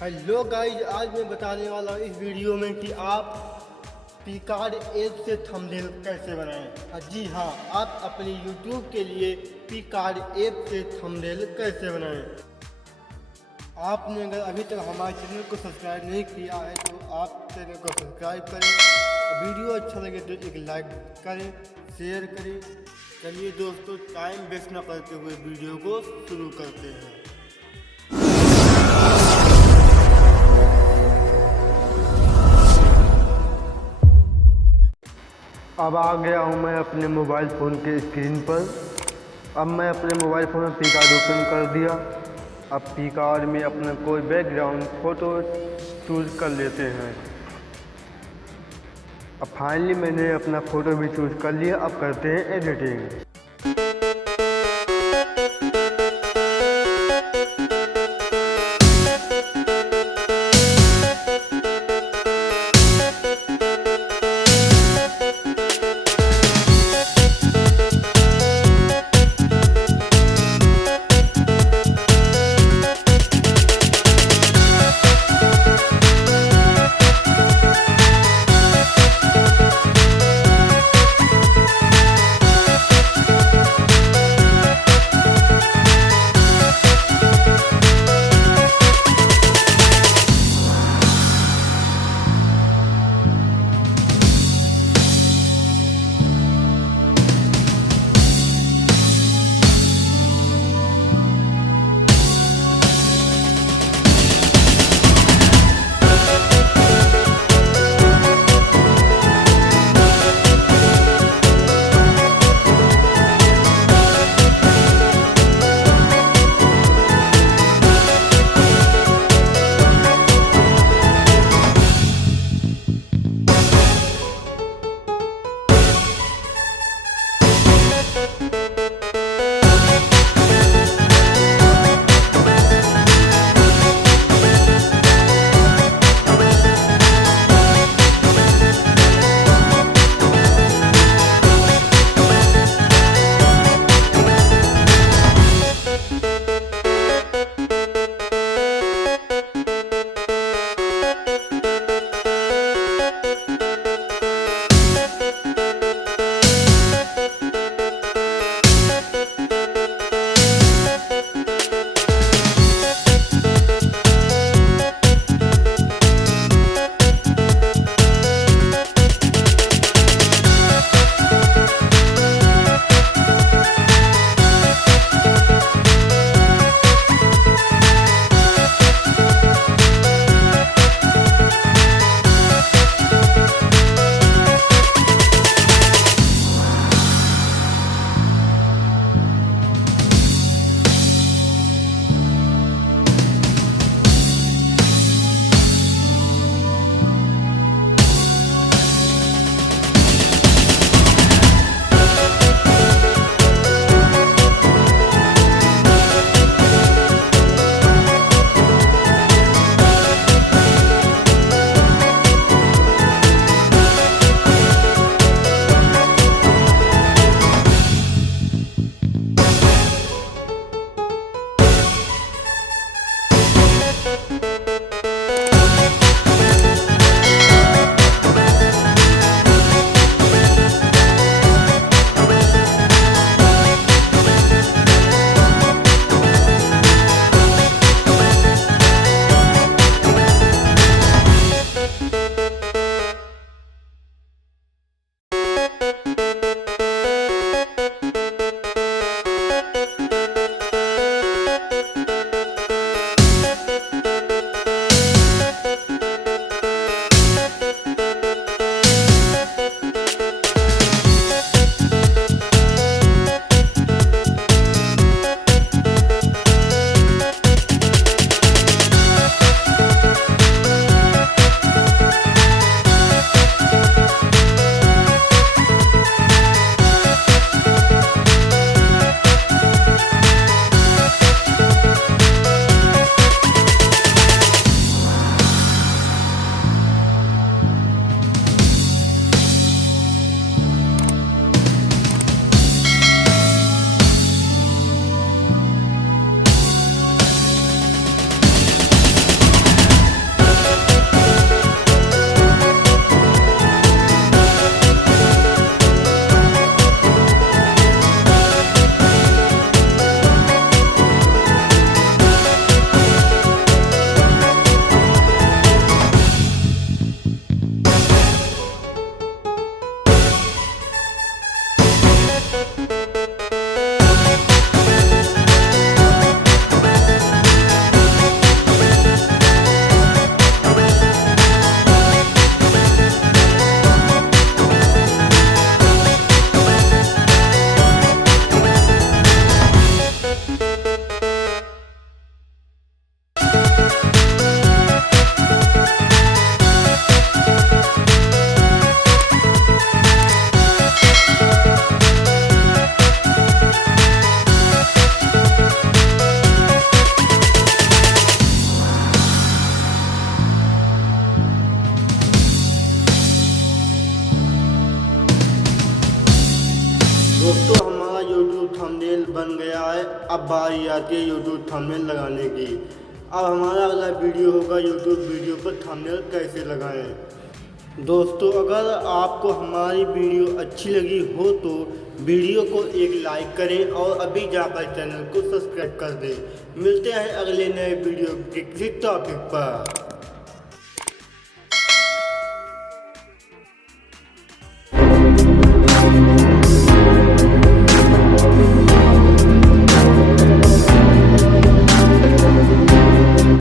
Hello guys, आज मैं बताने वाला हूँ इस वीडियो में कि आप पिकार्ट ऐप से थंबनेल कैसे बनाएं। जी हाँ, आप अपने YouTube के लिए पिकार्ट ऐप से थंबनेल कैसे बनाएं। आपने अगर अभी तक हमारे चैनल को सब्सक्राइब नहीं किया है तो आप चैनल को सब्सक्राइब करें। वीडियो अच्छा लगे तो एक लाइक करें, शेयर करें। चलिए दोस्तों, टाइम वेस्ट न करते हुए वीडियो को शुरू करते हैं। अब आ गया हूँ मैं अपने मोबाइल फ़ोन के स्क्रीन पर। अब मैं अपने मोबाइल फ़ोन में पिकार्ट ओपन कर दिया। अब पिकार्ट में अपना कोई बैकग्राउंड फ़ोटो चूज़ कर लेते हैं। अब फाइनली मैंने अपना फ़ोटो भी चूज़ कर लिया। अब करते हैं एडिटिंग। बन गया है। अब बारी आती है यूट्यूब थंबनेल लगाने की। अब हमारा अगला वीडियो होगा यूट्यूब वीडियो पर थंबनेल कैसे लगाएं। दोस्तों, अगर आपको हमारी वीडियो अच्छी लगी हो तो वीडियो को एक लाइक करें और अभी जाकर चैनल को सब्सक्राइब कर दें। मिलते हैं अगले नए वीडियो के किसी टॉपिक पर।